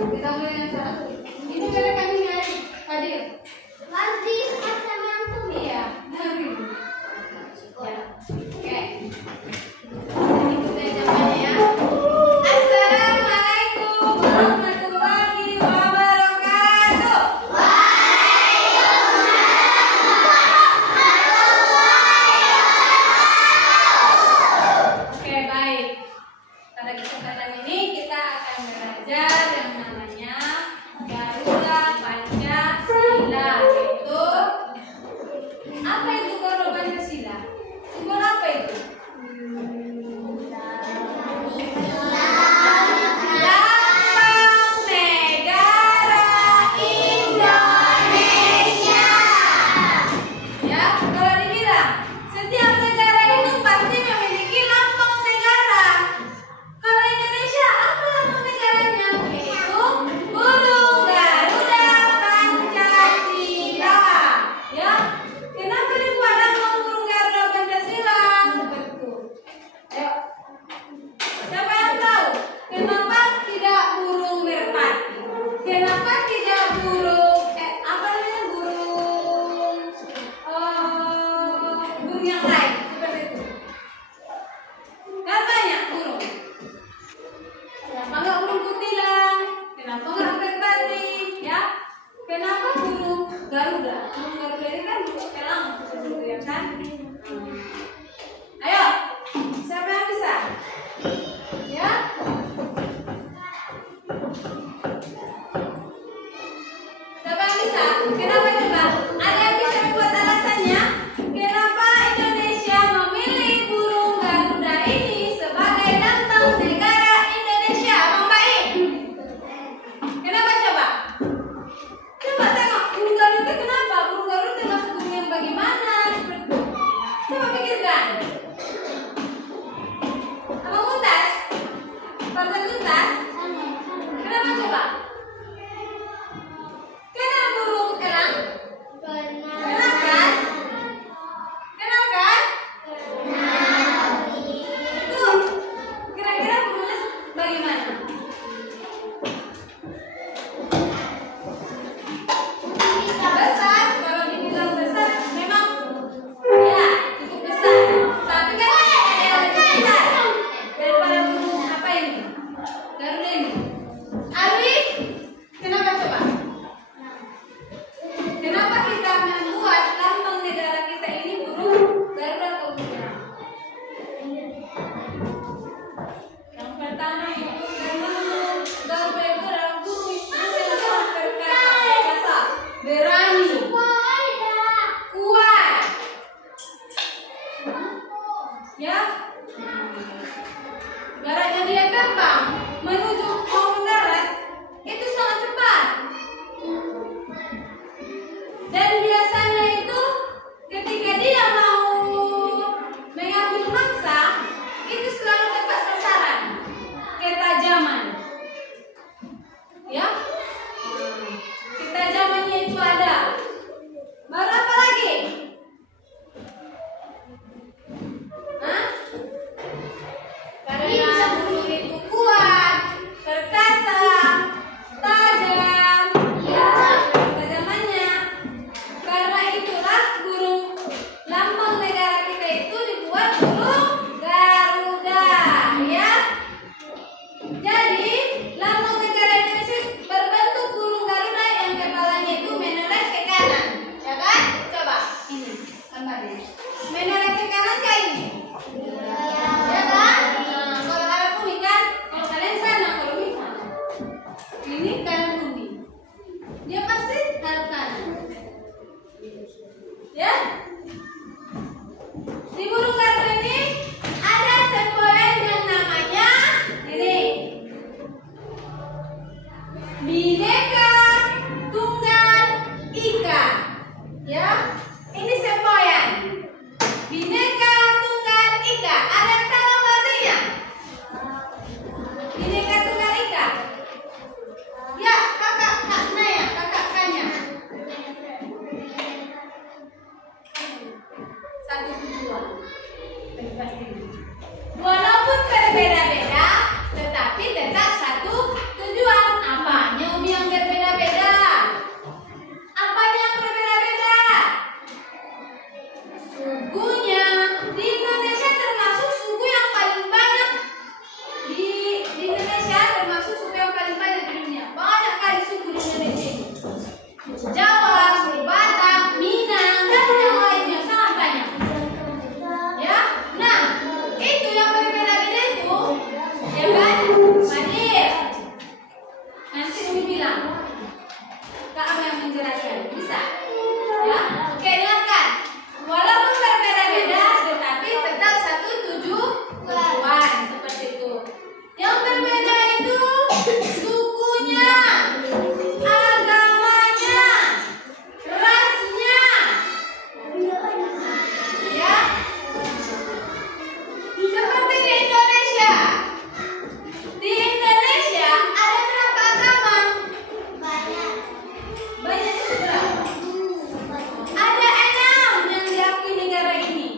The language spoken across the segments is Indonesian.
Kita mulai yang satu. Ini mereka kami hadir. Nanti sama antum Iya, hari. Ya. Oke. Ini kita jawabannya ya. Assalamualaikum warahmatullahi wabarakatuh. Oke, baik. Pada kesempatan ini kita akan belajar yang namanya Garuda Pancasila, yaitu apa itu Garuda Pancasila? Simbol apa itu? Lambang negara Indonesia. Ya, kalau dibilang setiap negara itu pasti memiliki lambang negara. Kalau Indonesia, apa lambang negaranya? Yaitu burung Garuda Pancasila. Ya, kenapa dibuat lambang burung Garuda Pancasila? Seperti itu. Ayo, siapa yang tahu? Kenapa tidak burung merpati? Kenapa tidak burung apa namanya burung yang lain seperti itu? Kan banyak burung. Kenapa nggak burung kutilang? Kenapa nggak merpati? Ya, kenapa burung Garuda? Burung Garuda ini kan burung elang seperti itu ya kan? Ayo, siapa yang bisa? Ya. Siapa yang bisa? Kenapa coba? Ada yang bisa membuat alasannya? Kenapa Indonesia memilih burung Garuda ini sebagai lambang negara Indonesia? Bang Baik. Kenapa coba? Coba tengok burung Garuda kenapa? Burung Garuda termasuk burung yang bagaimana? Seperti itu. Coba pikirkan. Abang Muntas? Partai Muntas? Kenapa coba? Kenal burung elang? Kenal kan? Kenal kan? Tuh, kira-kira burungnya bagaimana? Besar, kalau dibilang besar memang ya cukup besar. Tapi kan ada yang lebih besar daripada burung apa ini? Garuda ini. Alwi, kenapa coba? Kenapa kita membuat lambang negara kita ini burung Garuda atau burung? Yang pertama itu karena Garuda itu adalah burung yang sangat perkasa, berani, kuat, ya. Jaraknya dia terbang menuju mau mendarat itu sangat cepat. Dan biasanya itu ketika dia mau mengambil mangsa itu selalu tepat sasaran, ketajaman. Ya, ketajamannya itu ada. Baru apa lagi? Hah? Karena burung itu kuat, perkasa, tajam, ya, ketajamannya. Karena itulah burung lambang negara kita itu dibuat burung Garuda, ya. Jadi lambang negara Indonesia berbentuk burung Garuda yang kepalanya itu menoleh ke kanan, ya kan? Coba ini, gambarnya. Menoleh ke kanan kayak ini. Ya kan? Nah, kalau arah bumi kan, kalau kalian sana, kalau ini kanan bumi, dia pasti arah kanan. Ya? Di burung Garuda ini ada semboyan yang namanya ini. Indonesia termasuk suku yang paling banyak di dunia. Banyak kali suku di Indonesia ini. Suku Jawa, suku Batak, Minang, dan yang lainnya sangat banyak. Ya, nah itu yang berbeda-beda itu, ya kan? Hadir. Nanti Umi bilang, Kak apa yang menjelaskan? Bisa? Ya, oke dengarkan. Walaupun berbeda-beda, tetapi tetap satu tujuan seperti itu. Yang berbeda itu sukunya, agamanya, rasnya, ya. Seperti di Indonesia. Di Indonesia ada berapa agama? Banyak itu berapa? Ada 6 yang diakui negara ini.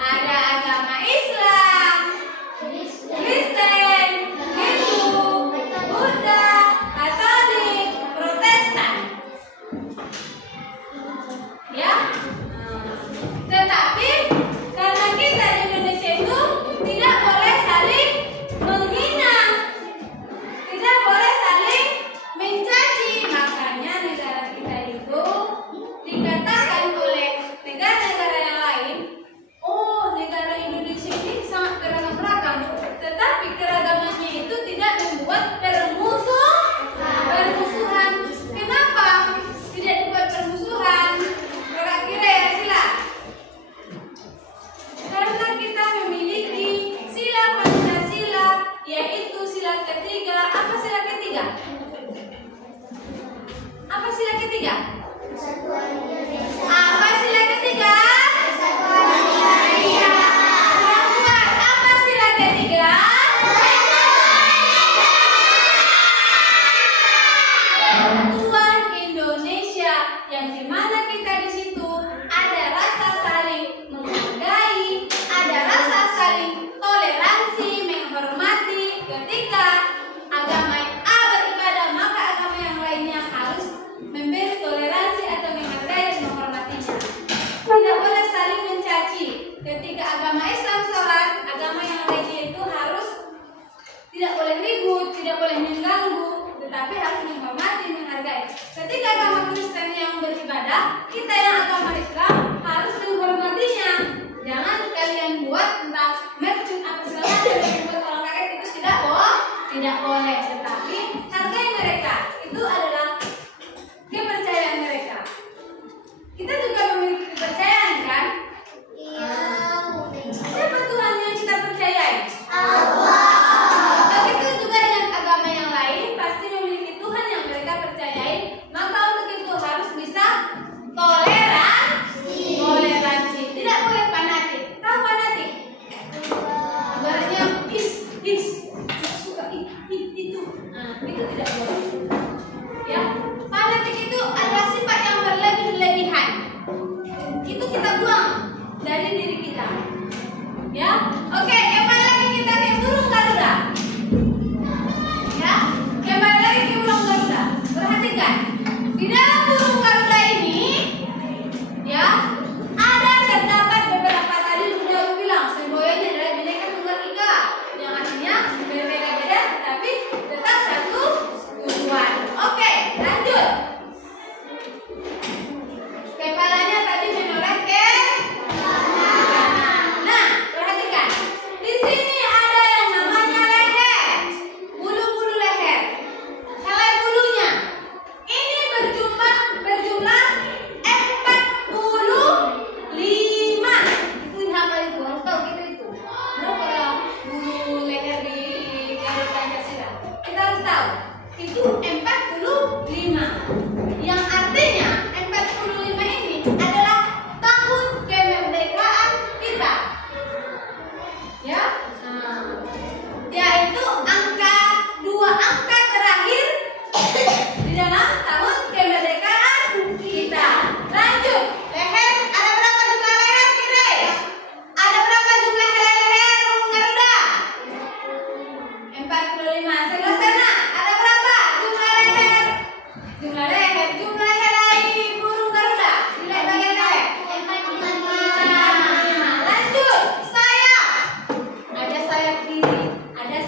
Ada agama Islam, Kristen, Hindu, Buddha, Katolik, Protestan. Ya. Tetapi karena kita di Indonesia itu tidak boleh saling menghina, tidak boleh saling mencaci, makanya negara kita itu dikatakan oleh negara-negara yang lain, oh negara Indonesia ini sangat beragam-ragam, tetapi keragamannya itu tidak membuat permusuhan. Kenapa tidak dibuat permusuhan? Kakak kira ya sila. Karena kita memiliki sila Pancasila, yaitu sila ketiga. Apa sila ketiga? Apa sila ketiga? Apa sila ketiga? Apa sila ketiga? Persatuan Indonesia, yang dimana kita di situ ada rasa saling menghargai, ada rasa saling toleransi, menghormati. Ketika agama A beribadah, maka agama yang lainnya harus memberi toleransi atau menghargai dan menghormatinya. Tidak boleh saling mencaci. Ketika agama Islam sholat, agama yang lainnya itu harus tidak boleh ribut, tidak boleh mengganggu, tetapi harus menghormati, menghargai. Ketika agama Kristen yang beribadah, kita yang agama Islam harus menghormatinya. Jangan kalian buat tentang merchant apa segala macam yang membuat orang kaget, itu tidak boleh. Tetapi hargai mereka, itu adalah kepercayaan mereka. Kita juga memiliki kepercayaan kan? Siapa Tuhan yang kita percayai? Begitu juga dengan agama yang lain, pasti memiliki Tuhan yang mereka percayai. Maka untuk itu harus bisa toleransi. Tidak boleh fanatik. Tahu fanatik? Ibaratnya suka itu. Nah, itu tidak boleh. Ya, fanatik itu adalah sifat yang berlebih-lebihan. Itu kita buang dari diri kita. Ya, oke, kembali lagi kita ke burung Garuda. Ya, kembali lagi ke burung Garuda. Perhatikan, di dalam burung Garuda ini, ya, ada terdapat beberapa tadi sudah bilang semboyannya adalah bineka tunggal ika, yang artinya berbeda-beda tetapi tetap satu tujuan. Oke, lanjut. Kepalanya tadi menoleh ke kanan. Nah, perhatikan. Di sini ada yang namanya leher. Bulu-bulu leher. Helai bulunya. Ini berjumlah 45. Itu apa itu? Harus tahu kita itu. Berapa bulu leher di Garuda Pancasila? Kita harus tahu. Itu 45. Yang artinya 45 ini adalah tahun kemerdekaan kita. Ya. Yaitu dua angka terakhir di dalam tahun kemerdekaan kita. Lanjut. Leher, ada berapa jumlah leher kira? Ada berapa jumlah leher burung Garuda? 45. Sebelah sana ada berapa jumlah leher? Jumlah helai burung Garuda. Dilihat bagian leher. 45. Lanjut. Sayap. Ada sayap kiri, ada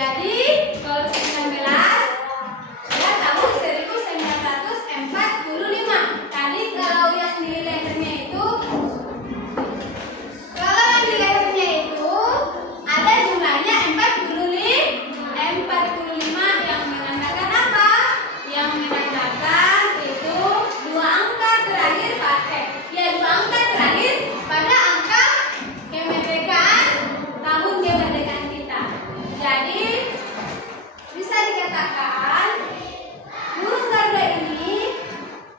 Jadi kalau 19 ya tahu 1945. Tadi kalau yang di letternya itu ada jumlahnya 45 yang menandakan apa? Yang menandakan itu dua angka terakhir pada angka kemerdekaan, tahun kemerdekaan kita. Jadi bisa dikatakan burung Garuda ini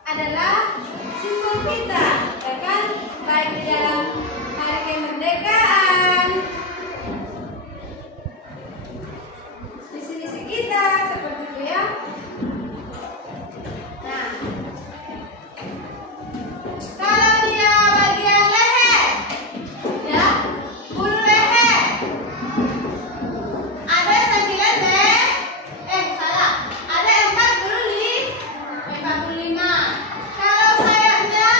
adalah simbol kita, ya kan? Baik di dalam hari kemerdekaan, misi-misi kita seperti itu ya. Nah, kalau dia bagian leher, ya, bulu leher, ada 45. Kalau sayapnya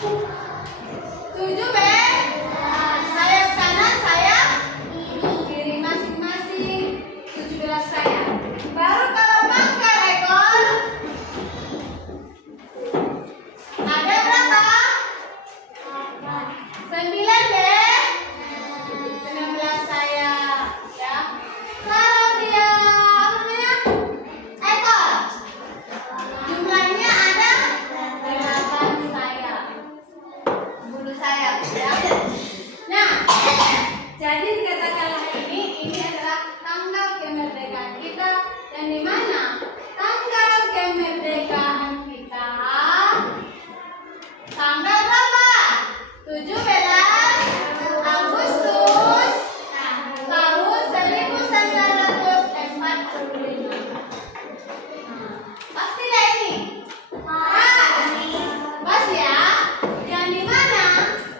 7 sayap kanan, sayap kiri masing-masing 17 sayap. Baru kalau pangkal ekor ada berapa? 19 sayap ya. Kalau dia ekor, jumlahnya ada 8 sayap, bulu sayap ya. Nah, jadi dikatakanlah ini adalah tanggal kemerdekaan kita, dan di mana tanggal kemerdekaan kita tanggal berapa? 17 Agustus tahun 1945. Pasti nggak ini? Pas ya. Yang dimana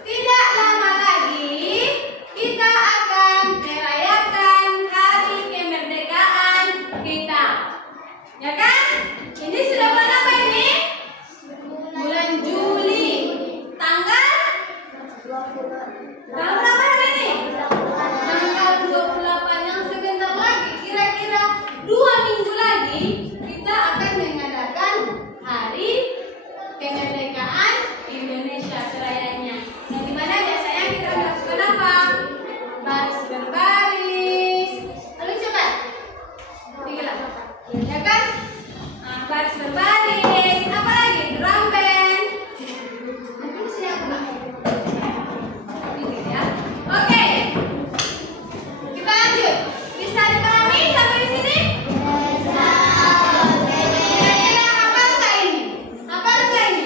tidak lama lagi kita akan merayakan hari kemerdekaan kita, ya kan? Ini sudah bulan apa ini? Bulan Juli. Tanggal berapa hari ini? Tanggal 28. Yang sebentar lagi, kira-kira 2 minggu lagi kita akan mengadakan hari kemerdekaan Indonesia serayanya. Yang dimana biasanya kita melakukan apa? Baris berbaris. Lalu cepat. Tinggal. Ya kan? Nah, baris berbaris. Apa lagi? Drum band. Nanti siapa? Gitu ya. Oke. Kita lanjut. Bisa dipahami sampai di sini? Kira-kira hafal nggak ini? Hafal nggak ini?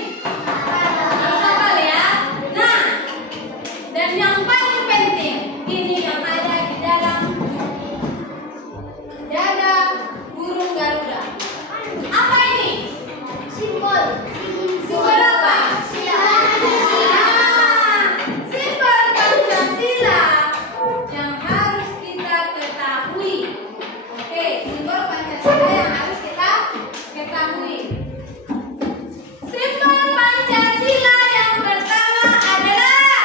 Harus hafal ya. Nah, dan yang paling penting ini yang ada di dalam dada burung Garuda. Apa ini? Simbol apa? Simbol Pancasila yang harus kita ketahui. Oke, simbol Pancasila yang harus kita ketahui. Simbol Pancasila yang pertama adalah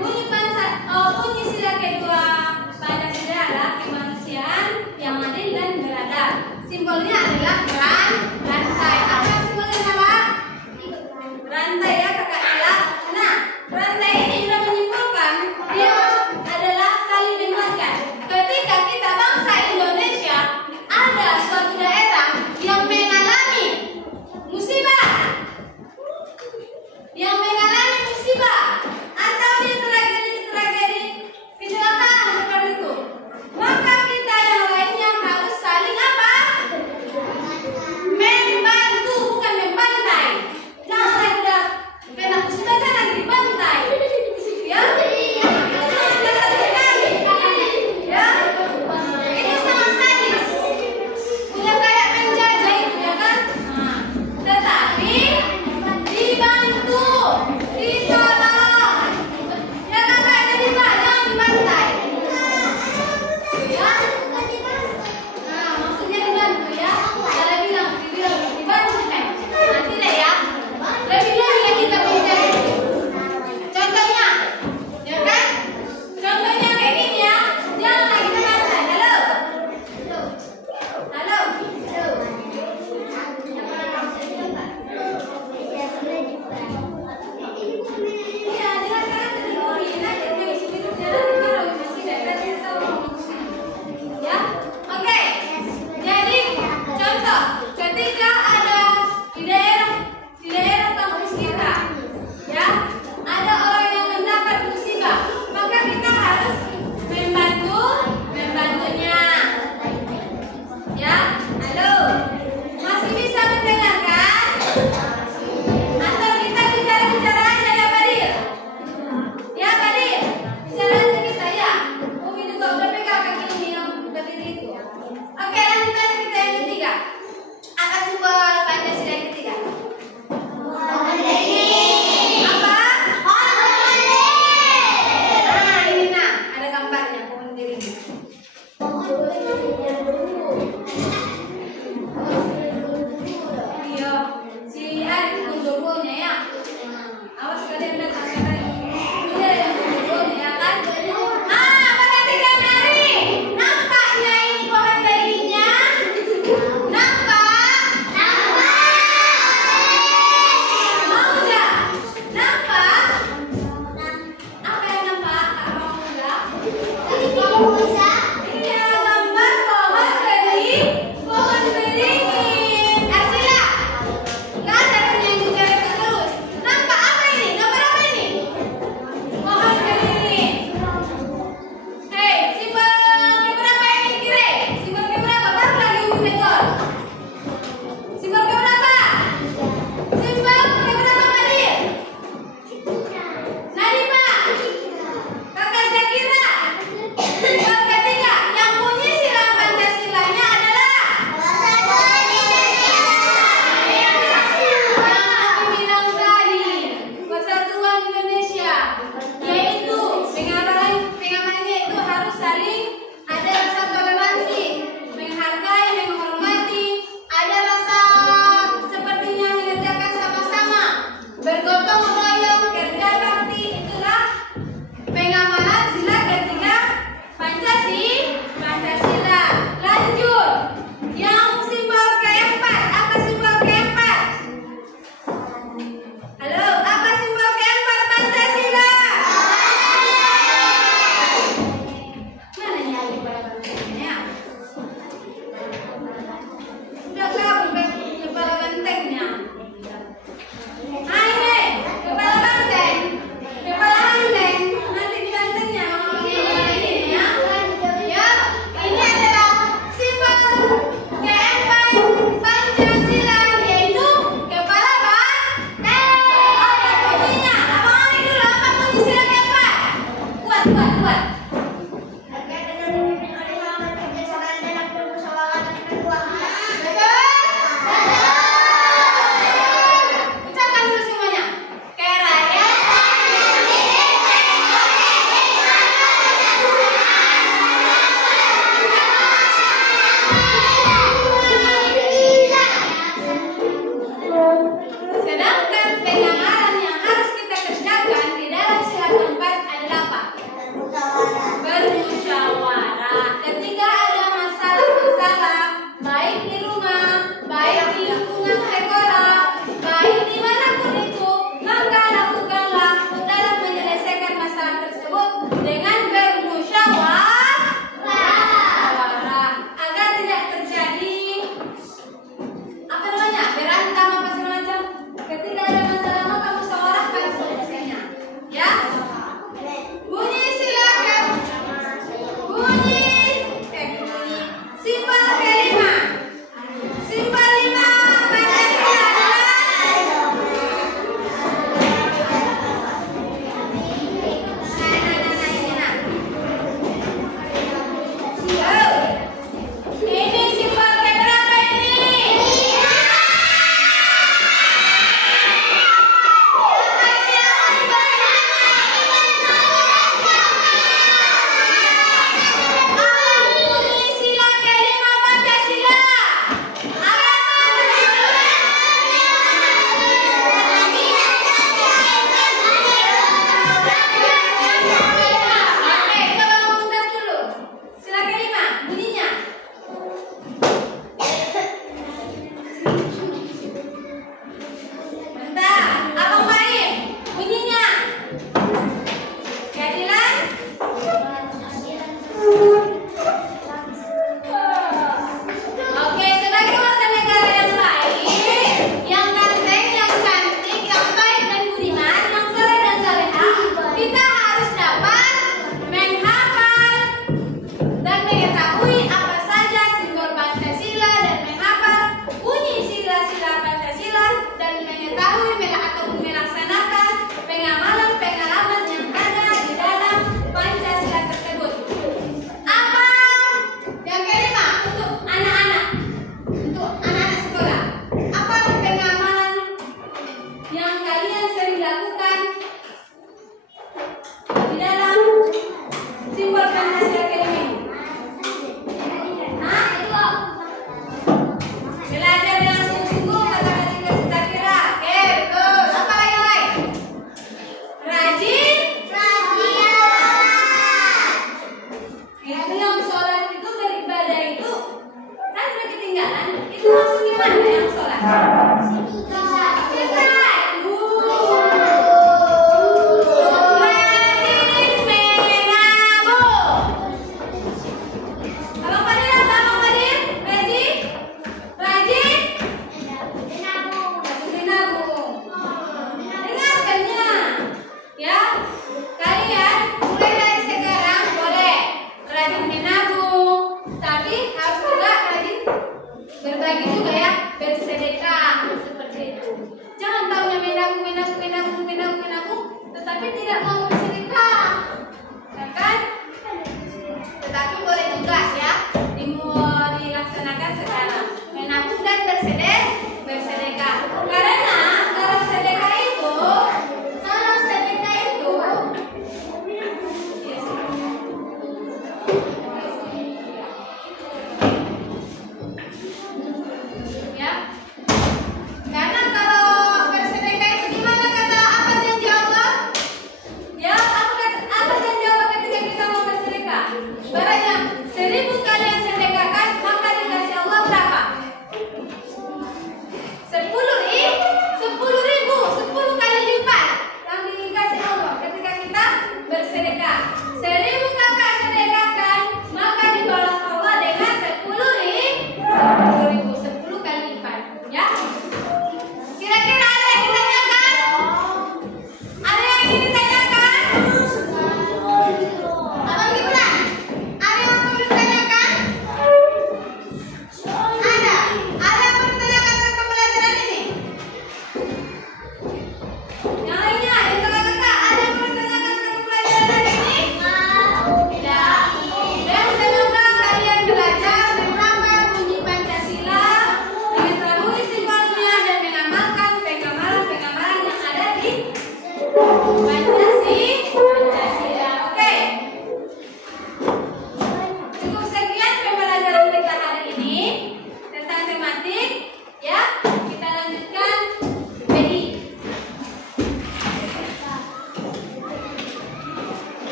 Bunyi sila kedua Pancasila adalah kemanusiaan yang adil dan beradab. Simbolnya adalah rantai. Apa simbolnya, Pak? Rantai ya, Kakak Ella. Nah, rantai ini juga menyimpulkan dia adalah saling menguatkan. Ketika kita bangsa Indonesia ada suatu daerah yang mengalami musibah, atau dia tragedi kecelakaan seperti itu, maka kita yang lainnya harus saling apa? Membantu, bukan membantai. Nah, saya udah kena musibah jangan dibantai, ya. Itu sangat dasar sekali, ya. Itu sangat sadis, udah kayak penjajah itu, ya kan? Nah, tetapi dibantu, ditolong, ya kan, kayak tadi Pak, jangan dibantai, ya. Nah, maksudnya dibantu, ya. Saya bilang dibantu, nanti deh ya. Lebih dulu ya kita bicara. Contohnya, ya kan? Contohnya kayak gini ya. Jangan lagi dibantai. Halo. Iya, jelas kan tadi ngomongin aja mengisi hidup jalan kalau masih dapat tahu. Ya. Oke. Jadi contoh ketika ada di daerah kampus kita, ya, ada orang yang mendapat musibah, maka kita harus membantunya. Ya. Halo. Masih bisa mendengarkan? Atau kita bicara aja ya, Padil? Ya, Padil. Bicara aja kita ya. Umi juga udah pegang kaki ini yang berdiri itu. Oke, lanjut aja kita yang ketiga. Apa simbol Pancasila yang ketiga? Apa? Nah, ini nah, ada gambarnya pohon diri. Iya, si Arif kunjungannya ya. Awas kalian datang sekarang. Iya, yang kunjungannya ya kan? Apa ketiga Ari? Nampaknya ini pohon berinya? Nampak? Mau nggak? Nampak? Apa yang nampak? Abang mau nggak? Iya, gambar pohon beringin. Arsila, nggak ada yang bicara terus. Nampak apa ini? Gambar apa ini? Pohon beringin. Hei, simbol keberapa ini kira? Simbol keberapa? Baru lagi Umi pegang. Simbol keberapa? Simbol keberapa Padil? Narima, Kakak Zakira. Simbol ketiga yang bunyi silang Pancasilanya adalah yang kami bilang tadi, Persatuan Indonesia, yaitu pengamanannya itu harus saling ada rasa toleransi, menghargai, menghormati, ada rasa sepertinya mengerjakan sama-sama, bergotong royong, kerja bakti. Itulah pengamalan sila ketiga Pancasila. Lanjut, yang simbol keempat. Apa simbol keempat? Halo, apa simbol keempat Pancasila? Mana nyali pada bantengnya? Udah kabur kepala bantengnya. Ini kepala banteng. Nanti di bantengnya ini ya. Ya, ini adalah simbol keempat Pancasila, yaitu kepala banteng. Apa bunyinya? Abang Ali dulu, apa bunyi sila keempat? Kuat.